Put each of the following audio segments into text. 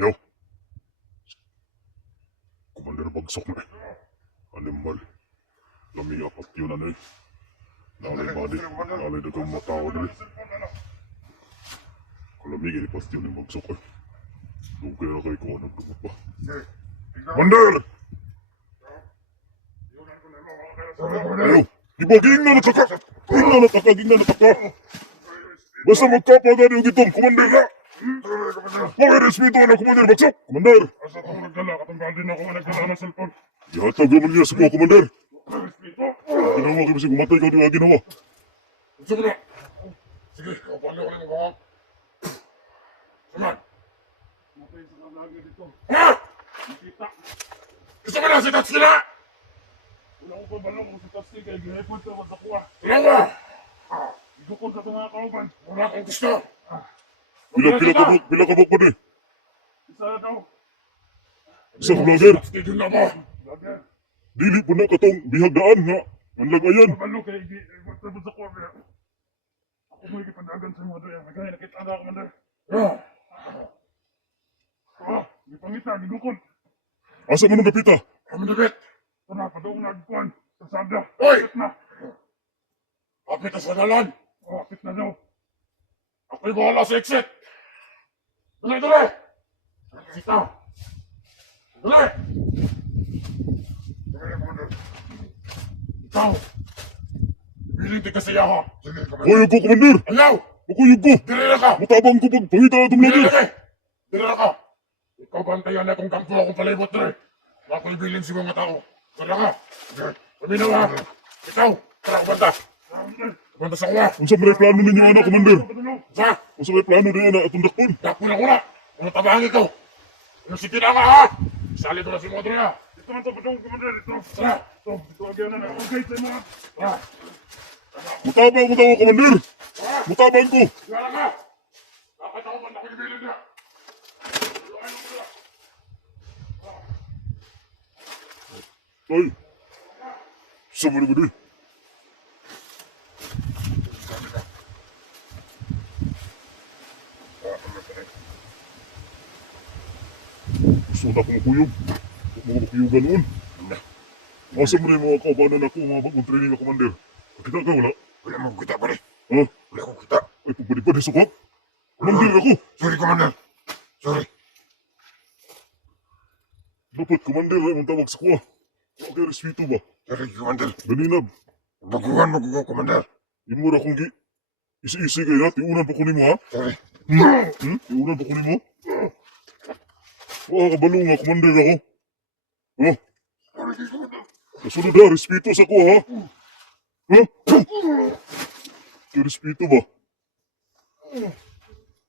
Ayaw. Commander bagsok na eh. Animal. Lami apat yun ano eh. Nalay body. Nalay dagang matao na eh. Kalamigin ipas yun yung bagsok eh. Dugay na kayo kung anong dugo pa. Commander! Ayaw. Ibaging na nataka. Ging na nataka. Basta magkapagad yung gitong Commander na. Respeto na Commander bagsok. Commander! Asa kong nagdala, katanggal din ako nagdala ng cellphone. Yatag naman niya sa kuha, Commander. Ginawa kayo kasi gumatay ka di ginawa. Sige na. Sige, kapalo ko lang mga. Saman. Matay sa kalagi dito. Ha? Nakita. Gusto mo na si Tatsi na? Wala ko pabalo kung si Tatsi kaya ginreport ako sa kuha. Wala ka! Igukod sa mga kauban. Wala akong gusto. Pila ka ba ni? Isa na daw. Isa ka vlogger. Tatsi na mo. Vlogger. Dili po na katong bihagdaan nga. Manlagayan. Pabalo kaya ginreport sa kuha. Ako mo ikipandagan sa mga doon. Magkaya nakita na ako man. Di pangita, gidukod. Asa man ang dapita? Kami dapit. Ito na, padoong nagkuhan. Sa sada. Hoy! Apit na. Apit na sa dalan. Apit na daw. Ako'y bahala sa exit. Dali, dali! Sita. Dali! Dali, Commander. Ikaw. Piling di kasi yaha. Sige, Commander. Hoy, ako, Commander! Ayaw! Ako yung ko! Dili na ka! Mutabang ko pag pangita na itong Dili vlogger! na ka! Dili na ka! Ikaw bantayan na kung kampo akong palibot na eh. Ako'y bilin si mga tao. Tara ka! Paminaw ha! Ikaw! Tara ka banta! Banta sa kuha! Unsa may plano ninyo ana, Commander? Sa! Unsa may plano ninyo na atong dakpon? Dakpo na kuna! Ano tabahan ikaw? Ano si Tina ka ha? Sali doon na si Modro na! Ito man sa patong Commander! Ito! Tara! Ito agyan na! Okay sa mga! Tara! Mutabang ko daw, Commander! Mutabang ko! Tara ka! Bakit ako man ako'y bilin na? Ay! Sama na ba di? Gusto na akong kuyog. Mga kuyugan noon. Asa mo na yung mga kaubanan ako, mga bagong training na Commander. Kita ka, wala? Wala mo kita pare! Ha? Wala akong kita! Ay, pagpalipad sa ko. Commander ako! Sorry Commander! Sorry! Dapat Commander ay mong tawag sa kuha. Okay, respeto ba? Sorry Commander! Ganina, Baguhan mo ko Commander! imura akong isi-isi kayo na. Tiunan pa kunin mo, ha? Sorry! Tiunan pa kunin mo? Wala kabalo nga, Commander ako. Ha? Sorry Commander! Kasunod ha, respeto sa kuha, ha? Ha? Okay, respeto ba?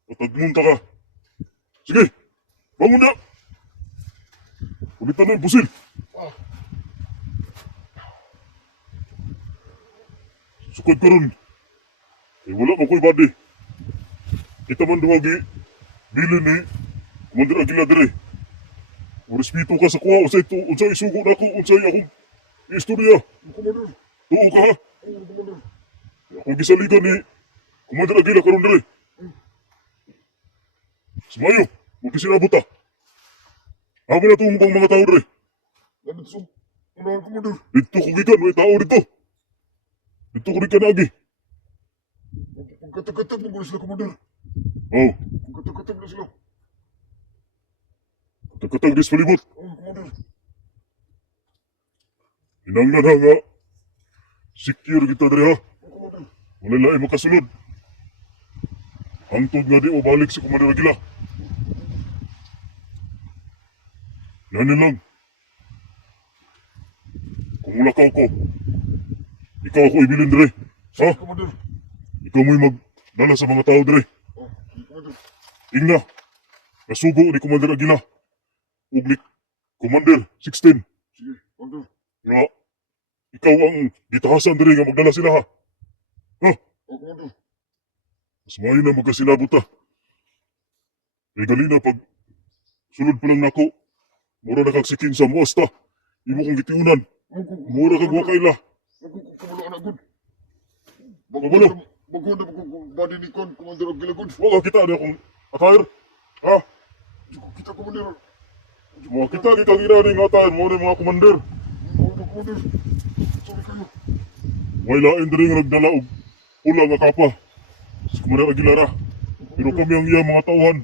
Patagmunta ka. Sige, bangon na! Ulitan na yung pusil. Sukad ka ron. Eh, wala mo ko'y body. Kita man duwagi. Bilin ni Commander Aguila dire. O respeto ka sa kuha. Unsay isugo na ako. Unsay akong istorya. Commander! Tuo ka ha. Commander! Akong gisaligan ni Commander Aguila karon dire. Sumayo. Huwag kisinabot ha. Ako na itong mga tao dire. Ganit so! Unahan Commander! Dito ko gikan. May tao dito. Dito ko rin ka nagi. Pagkatag-katag mo sila Commander! Oh, Pagkatag-katag na sila! katag-katag dis palibot. Commander! Hinanglan ha nga. Secure kita dire ha. Commander! Wala lain makasunod. Hangtod nga di o balik si Commander Aguila. Yan lang. Kung ulakaw ko, ikaw ako ibilin dire. Ha? Commander! Ikaw mo'y magdala sa mga tao dire. Commander! Ingna, nasubo ni Commander Aguila. Ug ni Commander 16. Sige, Commander! Nga, ikaw ang gitahasan dire nga magdala sila ha. Ha? Commander! Mas maayo na magkasinabot ta. Eh gali na pag sulod pa lang nako. Mura na kag sikin sa muasta. Imo kong gitiunan. Mura kag wakay la. Kumalo ka na good! Kabalo. bago na body ni Kon, Commander Aguila Good. Wala kita ada akong attire. Ha? Di ko kita, Commander. Mga kita di kang ina ning attire mo ni mga commander. Commander. Sorry kayo. May lain diri nga nagdala og pula nga kapa. Si Commander Aguilara. Pero kami ang iya mga tauhan.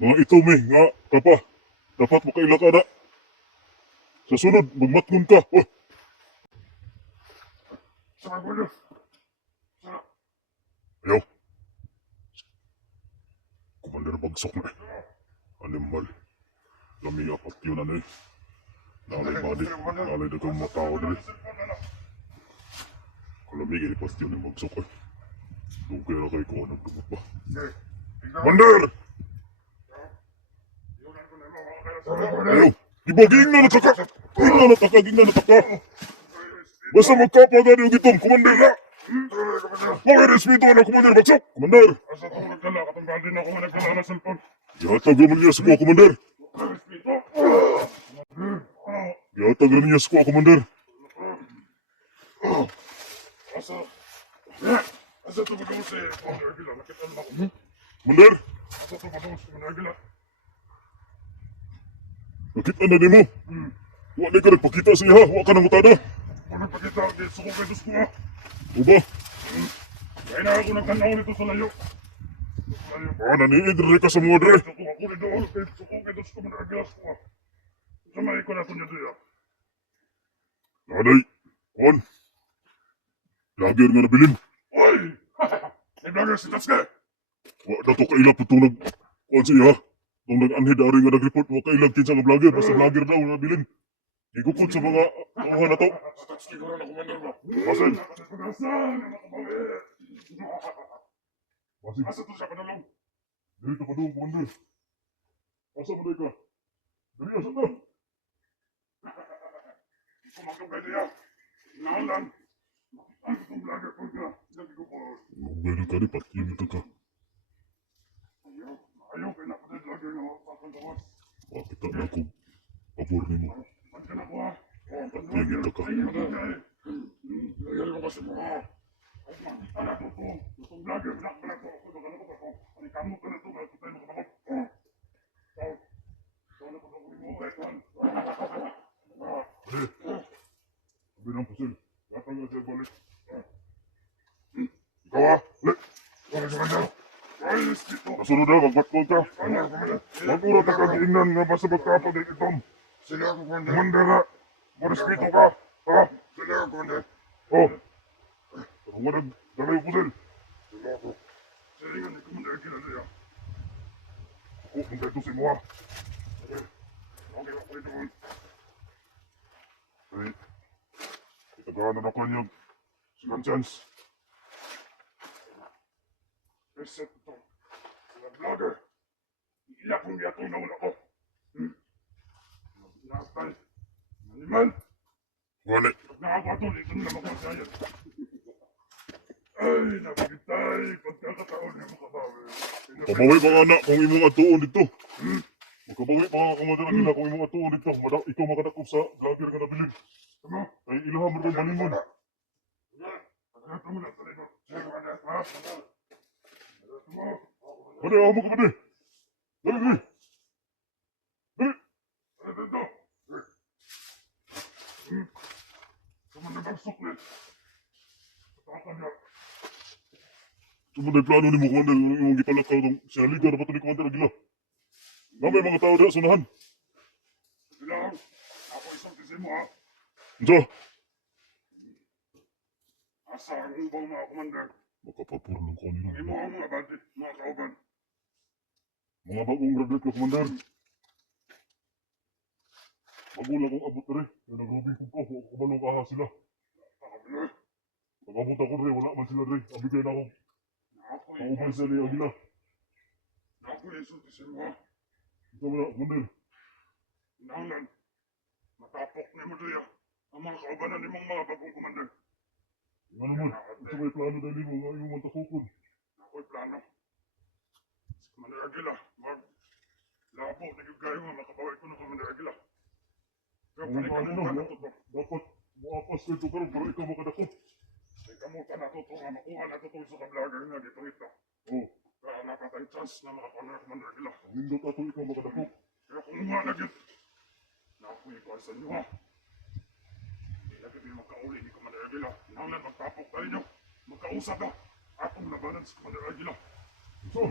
Mga itume nga kapa. Dapat makaila ka na. Sa sunod, magmatngon ka. Oh, Sama, Commander. Sama. ayaw. Commander bagsok na. Animal. Lami apat yun ano eh. Nalay body. Nalay dagang mga tao dali. Kalamig eh, pasti yun yung bagsok eh. Dugay na kayo kung anong dumot ba. Commander! Ayaw! Di ba giing na nataka? Giing na nataka, giing na nataka. Basta magkapagad yung gitom, Commander na! Mga respeto na, Commander, bagsok! Commander! Asa itong nagdala, katanggal din ako nga nagdala ng cellphone. Yatag naman niya sa kuha, Commander! Respeto. Yatag naman niya sa kuha, Commander! Asa ito magawa si Commander Aguila, nakita mo ako. Commander! Asa ito magawa si Commander Aguila. Nakita na din mo! Wala ka nagpakita sa iya, wala ka nang utada! Kung nagpakita, di suko kay Diyos ko ha. O ba? Kaya na ako nagtanaw nito sa layo. Sa layo. Naniid rin ka sa mga dre! Suko ako ni doon, kay suko kay Diyos Commander Aguila ko ha. Sa may ko na ito niya diya. Nanay! Juan! Lager nga nabilin! Oy! May vlogger si Tatsuke! Wala na to kailap itong nag... Kuhan sa iya, itong nag-anhid ari nga nag-report, wala kailap kinsa nga vlogger, basta vlogger daw nga nabilin. Igukod sa mga tauhan na to. Si Tatsuke ko na Commander ba? Basin! Pag-asan na makabawi. Basin! Asa ito siya panalong? Dito pa doon, Commander! Asa mo ka? Dali, asa to? Kumakang kayo diya. Naon lang. Ang itong vlogger ko ka. Lagi ko po. Meron ka rin, pati yun ito ka. Ayaw kayo na pa din vlogger nga papantawan. Wakita na akong pabor ni mo. Pag ka na ko ha. Pati yun ito ka. Ayaw ka na eh. Ayaw mo kasi mo ha. Kung makita na ito to. Itong vlogger, black na ito. Ako doon ko pa ko. Panikamot ka na ito. Kaya tayo makabakot. Ikaw na pa ako ni mo. Etan. Pwede. Sabi ng pusil. Gatang nga siya balik. Ikaw ha? Ulit. Sorry, Commander. Ay, respeto. Kasunod na, magbatkol ka. Commander, Commander. Magura ka kagiingnan nga basta magkapag ay itom. Sige ako, Commander. Commander na. Marespeto ka. Ha? Sige ako, Commander. Oh. Kung nga nagdala yung pusil. Sige ako. Sige nga ni Commander Aguila diya. Ako, kung kayo si mo ha. Okay, ako rin doon. Ay, itaganan ako niyo. Second chance. Reset ito. Mga vlogger. Iiyak kong iyatong nauna ko. Mga binatay. Mga liman. Wala. Pag nakakwato, dito nila makuha ay, napagitay. Pagkakataon niya makabawi. Kabawi mga anak kung imong atuon dito. Magkabawi mga Commander Aguila kung imong atuon dito. Ikaw makadakop sa vlogger nga nabilin. Ano? Ay ilaham mo rin malingon. Pagkakataon mo na sa dito. Sige, Commander. Ha? Pagkakataon mo. Bade, ako mo ka bade. Dali, dali. Dali. Ano dito? Commander Bagsok na. Patakan niya. Sumunod ay plano ni mo, Commander. Yung gipalakaw ng sinaligar pa ito ni Commander Aguila. Nga may mga tao dyan, sunahan. Bilang. Ako isang tisin mo ha. Unsa? Asa ang ubang mga Commander. Makapapur ng kanila. Ang imo ang mga bandit, mga kauban. Mga bagong graduate ka, Commander. Bago lang akong abot na rin. Kaya nag-robing ko ko. Huwag kumalong kaha sila. Pakabilo. Pag-abot ako rin, wala man sila rin. Abigay na akong Ako kaubay sa liya Aguila. Ako isang tisin mo ha. Ito mo na, Commander. Nanglan. Matapok na mo diya. Ang mga kaubanan ni mong mga bagong Commander. Nga naman, ito may plano dahil mo. Nga yung mantasukon. Ako'y plano. Si Commander Aguila, labo, nagagayo nga makabaway ko ng Commander Aguila. Pero Ang plano panikamutan na, na ito ba? dapat muapas ka ito karon para ikaw makadakop. kamutan na to nga makuha na to sa kablagan nga gitong ito. Oh, Kaya napatay chance na makapangar Commander Aguila. nindot ato ikaw makadako. Kaya kung nga na git, nakuha sa inyo ha. Hindi na kayo magkauli ni Commander Aguila. Nanglan magtapok tayo nyo. Magkausap na. Atong labanan si Commander Aguila. So,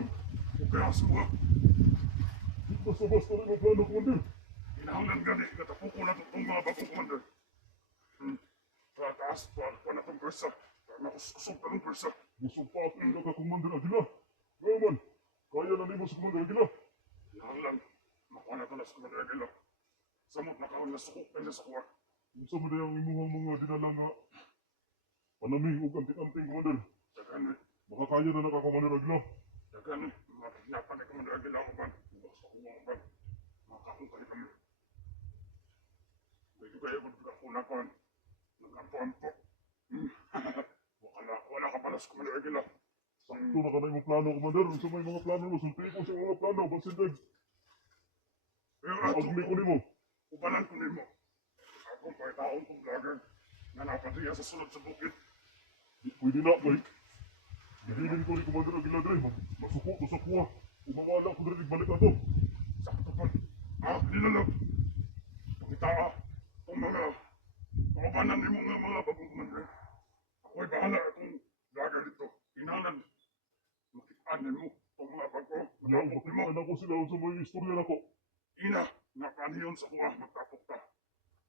O kaya semua, di basta-basta rin ang plano, Commander. hinahanglan gani, katapuko na itong mga bagong Commander. Sa taas, pa na itong persa. Nakuskusog pa ng persa. Musumpa ka ka, Commander Aguila. Ngayon man, kaya na nimo sa Commander Aguila. Hinahanglan, makuha na ito na si Commander Aguila. Samot na kaon na sukok tayo sa kuha. Unsa man ang imuhang mga dinala nga panaming ug anting-anting, Commander. Dagan, Makakaya na naka, Commander Aguila. dagan, makikinapan ni Commander Aguila ako ban. Bukas sa kuha ako ban. Makakungkali kami. Medyo kayo magkakakunakan. Nagkampo-ampo. Wala ka pala sa Commander Aguila. Sakto na ka na imong plano, Commander. Unsa may mga plano mo, sulti ko sa mga plano. Basin din, Pero ato, agli ko nimo. ubanan ko nimo. Akong pagkataon kong vlogger na napatiya sa sulod sa bukid. Di pwede na, kay. Gigilin ko ni Commander Aguila dre. Masuko to sa kuha. Umawala ko dre, balik na to. Sakto pa. Nilalag. Pakita ka. Itong mga kaubanan ni mga bagong commander. Ako'y bahala itong vlogger dito. Inanan. Makitaan mo itong mga bago. Kaya Matapok mo. upakitaan ako sila sa mga istorya na ko. Ina. Napaniyon sa kuha. Magtapok ka.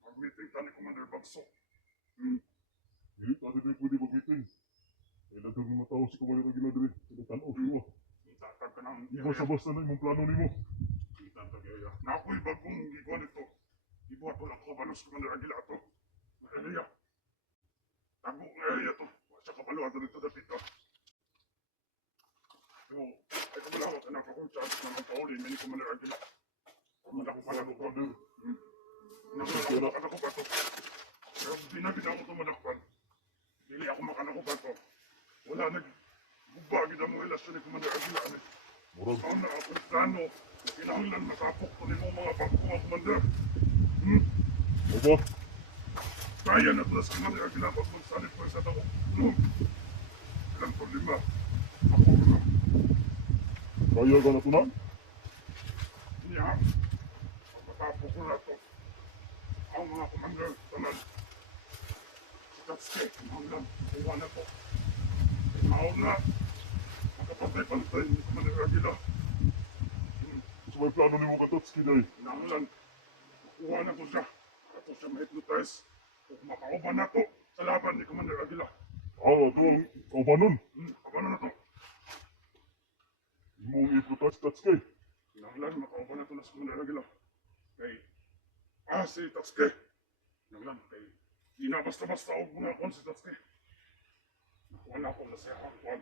Mag-meeting ta ni Commander Bagso. Dili ta din pwede mag-meeting. Kaya lang mga tao si Commander Aguila dre. Tinatanaw siya. Itatag ka ng Di basta-basta na imong plano nimo. Itatag yaya. Na ako'y bagong giguan ito. Ibuhat ko lang ko ba sa Commander Aguila ito. Area. Tago ng area to. Wala siya kabalo ato dito dapit to. Pero, ay kabalawa ka na akong chance na magpauli ni Commander Aguila. Kumanda ko pala ko. Commander. Nakalakot ako ba to? Pero di na kita ako tumadakpan. Dili ako makanako ba to. Wala nagbubagi na mo relasyon ni Commander Aguila. Murag. Ang na akong plano. Kinahanglan matapok ko ni mga bagong Commander. O ba? Kaya na tulas ka Commander Aguila pag magsalit pa sa tao. Ilang problema. Ako na. Kaya ka na to na? Niya. Ang matapok ko na to. Ang mga Commander. Tanan. Si Tatsuke. Kinahanglan. Kuha na to. Mahal na. Makapantay-pantay ni Commander Aguila. Sa may plano nimo ka Tatsuki day. Kinahanglan. Makuha na to siya. Ato siya ma-hypnotize. Kung makauban na to sa laban ni Commander Aguila. Ito ang kaubanon. Kabano na to. Imong iputas Tatsuki. Kinahanglan makauban na to na sa Commander Aguila. Kay si Tatsuke. Kinahanglan kay di na basta-basta og mga kon si Tatsuke. Nakuha na ako na siya ang kon.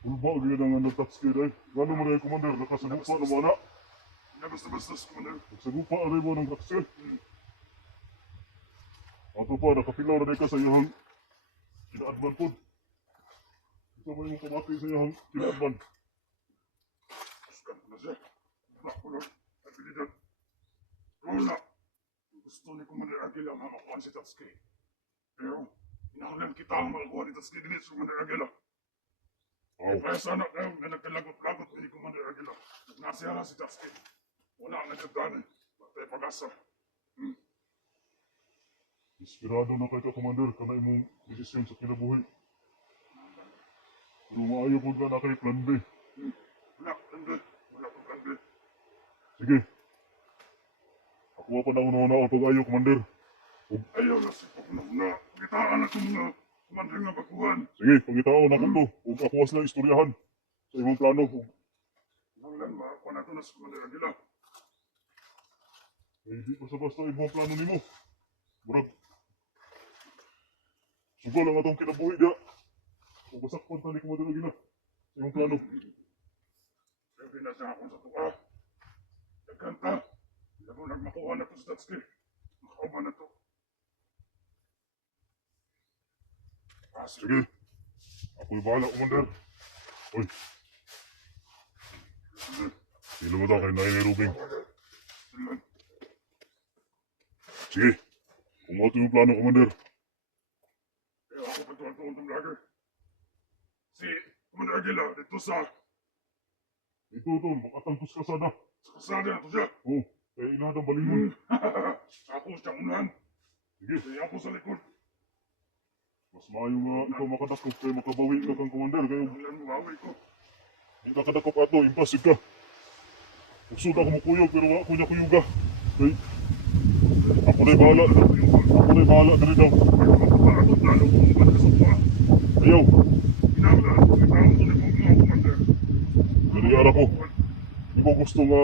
Ulba gyud ang ano Tatsuki day. Ngano mo ray Commander nakasagupa na mo na. Di na basta-basta sa Commander. Nagsagupa aray mo ng Tatsuki. Ato pa nakapilaw na day ka sa iyang kinaadman pod. Ito mo yung kamati sa iyang kinaadman. Kuskan ko na siya. Wala ko lang. Abilidad. Wala. Gusto ni Commander Aguila nga makuha si Tatsuki. Pero, kinahanglan kita ang makakuha ni Tatsuki din sa Commander Aguila. Kaya sana kayo na nagkalagot-lagot ni Commander Aguila. Nagsiyara si Tatsuki. Wala ang nagdagdanan. Batay pag-asa. Inspirado na kay ka Commander kana imong desisyon sa kinabuhi. Pero maayo pod ka na kay plan B. Wala, plan B. Wala pang plan B. Sige. Ako pa na una-una ang pag-ayo Commander. Ayaw na si Pagmuna. Kitaan na itong mga Commander nga baguhan. Sige, pangitao na ko to. Ug ako sila istoryahan sa imong plano. Kinahanglan makakuha na ito na si Commander Aguila. Hindi basta-basta imong plano nimo. Murag. Sugal lang atong kinabuhi dia. Kung basakpan ta ni Commander Aguila sa imong plano. Pwede na siya akong sa tuka. Nagkanta. Hindi mo nagmakuha na ito sa Tatsuki. Makauban na ito. Sige. Ako'y bahala, Commander. Oy. Sino mo daw kay Nainay Rubing? Sige. Kung ano yung plano, Commander. Kaya ako patuwan-tuwan ng vlogger. Si Commander Aguila dito sa Ito to, makatangtos ka sana. kasada na to siya. Oh, kaya inadang balingon. Ako siyang unahan. Sige, Kaya ako sa likod. mas maayo nga ikaw makadakop kaya makabawi ka kang commander. Kaya Ilan mo away ko. hindi ka kadakop ato, impasig ka. Usod ako mukuyog pero wala ko niya kuyuga. Kay, ako na'y bahala. Ako na'y bahala dali daw. Para lalo kung ba't kasumpa. Ayaw, Hinamla, nagtawag ko na mga commander. dali ara ko. Di ko gusto nga